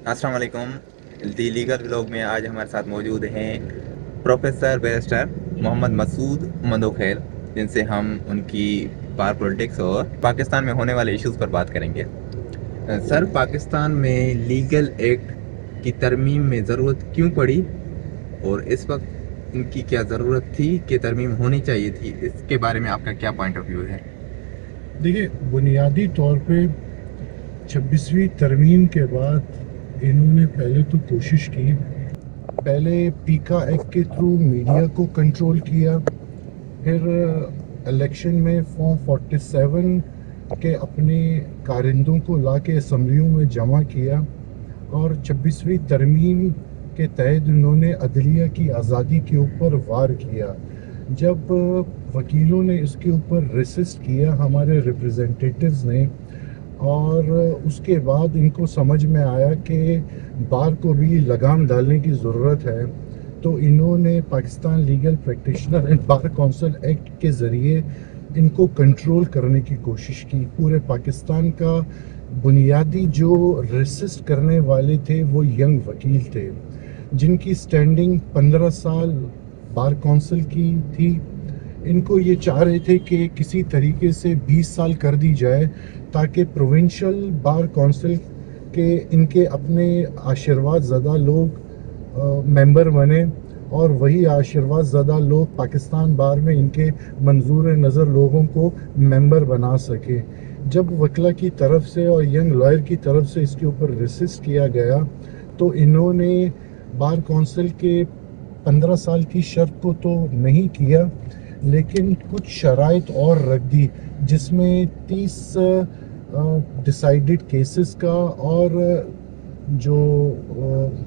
अस्सलाम वालेकुम। The legal vlog में आज हमारे साथ मौजूद हैं प्रोफेसर बैरिस्टर मोहम्मद मसूद मंदोखेल, जिनसे हम उनकी बार पॉलिटिक्स और पाकिस्तान में होने वाले इश्यूज पर बात करेंगे। सर, पाकिस्तान में लीगल एक्ट की तरमीम में ज़रूरत क्यों पड़ी और इस वक्त इनकी क्या ज़रूरत थी कि तरमीम होनी चाहिए थी, इसके बारे में आपका क्या पॉइंट ऑफ व्यू है? देखिए, बुनियादी तौर पे 26वीं तरमीम के बाद इन्होंने पहले तो कोशिश की। पहले पीका एक्ट के थ्रू मीडिया को कंट्रोल किया, फिर इलेक्शन में फॉर्म 47 के अपने कारिंदों को ला के असम्बलियों में जमा किया, और 26वीं तरमीम के तहत उन्होंने अदलिया की आज़ादी के ऊपर वार किया। जब वकीलों ने इसके ऊपर रेसिस्ट किया, हमारे रिप्रेजेंटेटिव्स ने, और उसके बाद इनको समझ में आया कि बार को भी लगाम डालने की ज़रूरत है, तो इन्होंने Pakistan legal practitioner and bar council act के ज़रिए इनको कंट्रोल करने की कोशिश की। पूरे पाकिस्तान का बुनियादी जो रेसिस्ट करने वाले थे वो यंग वकील थे, जिनकी स्टैंडिंग 15 साल बार काउंसिल की थी। इनको ये चाह रहे थे कि किसी तरीके से 20 साल कर दी जाए, ताकि प्रोविंशियल बार काउंसिल के इनके अपने आशीर्वाद ज़दा लोग मेंबर बने, और वही आशीर्वाद ज़दा लोग पाकिस्तान बार में इनके मंजूर नज़र लोगों को मेंबर बना सके। जब वकला की तरफ से और यंग लॉयर की तरफ से इसके ऊपर रेसिस्ट किया गया, तो इन्होंने बार काउंसिल के 15 साल की शर्त को तो नहीं किया, लेकिन कुछ शराइत और रख दी, जिसमें 30 डिसाइडेड केसेस का, और जो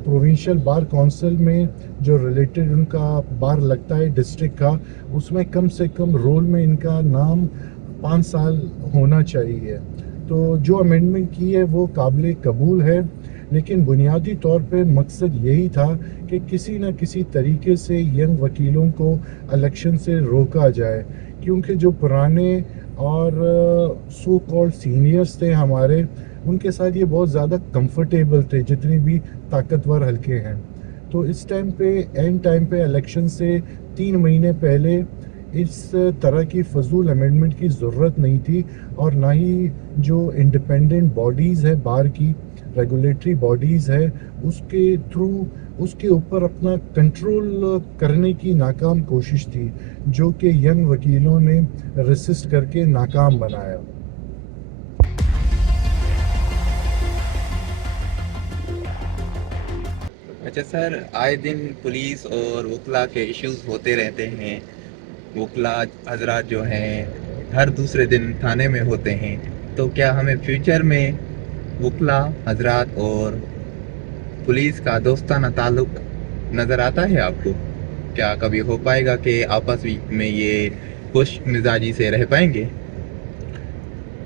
प्रोविंशियल बार काउंसिल में जो रिलेटेड उनका बार लगता है डिस्ट्रिक्ट का, उसमें कम से कम रोल में इनका नाम 5 साल होना चाहिए। तो जो अमेंडमेंट की है वो काबिल कबूल है, लेकिन बुनियादी तौर पे मकसद यही था कि किसी न किसी तरीके से यंग वकीलों को इलेक्शन से रोका जाए, क्योंकि जो पुराने और सो कॉल्ड सीनियर्स थे हमारे, उनके साथ ये बहुत ज़्यादा कंफर्टेबल थे, जितनी भी ताकतवर हल्के हैं। तो इस टाइम पे, एंड टाइम पे, इलेक्शन से 3 महीने पहले इस तरह की फजूल अमेंडमेंट की ज़रूरत नहीं थी, और ना ही जो इंडिपेंडेंट बॉडीज़ है बार की, रेगुलेटरी बॉडीज़ है, उसके थ्रू उसके ऊपर अपना कंट्रोल करने की नाकाम कोशिश थी, जो कि यंग वकीलों ने रेसिस्ट करके नाकाम बनाया। अच्छा सर, आए दिन पुलिस और वकला के इश्यूज होते रहते हैं। वकला हजरात जो हैं हर दूसरे दिन थाने में होते हैं, तो क्या हमें फ्यूचर में वकला हजरात और पुलिस का दोस्ताना ताल्लुक नज़र आता है आपको? क्या कभी हो पाएगा कि आपस में ये खुश मिजाजी से रह पाएंगे?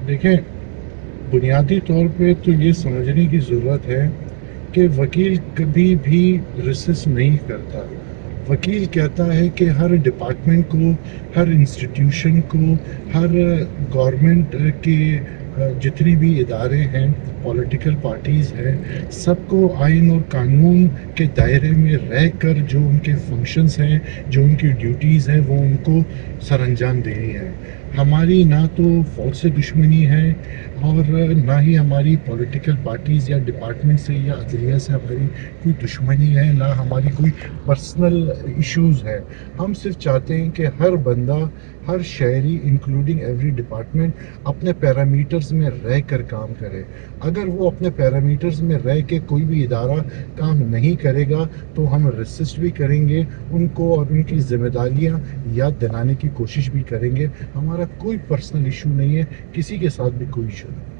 देखें, बुनियादी तौर पे तो ये समझने की ज़रूरत है कि वकील कभी भी रेसिस्ट नहीं करता। वकील कहता है कि हर डिपार्टमेंट को, हर इंस्टीट्यूशन को, हर गवर्नमेंट के जितने भी इदारे हैं, पॉलिटिकल पार्टीज़ हैं, सबको आइन और कानून के दायरे में रह कर जो उनके फंक्शंस हैं, जो उनकी ड्यूटीज़ हैं, वो उनको सरअंजाम देनी है। हमारी ना तो फौज से दुश्मनी है, और ना ही हमारी पॉलिटिकल पार्टीज़ या डिपार्टमेंट से या अदलिया से हमारी कोई दुश्मनी है, ना हमारी कोई पर्सनल इश्यूज़ है। हम सिर्फ चाहते हैं कि हर बंदा, हर शहरी, इंक्लूडिंग एवरी डिपार्टमेंट, अपने पैरामीटर्स में रह कर काम करे। अगर वो अपने पैरामीटर्स में रह के कोई भी इदारा काम नहीं करेगा, तो हम रेसिस्ट भी करेंगे उनको, और उनकी जिम्मेदारियां याद दिलाने की कोशिश भी करेंगे। हमारा कोई पर्सनल इशू नहीं है, किसी के साथ भी कोई इशू नहीं।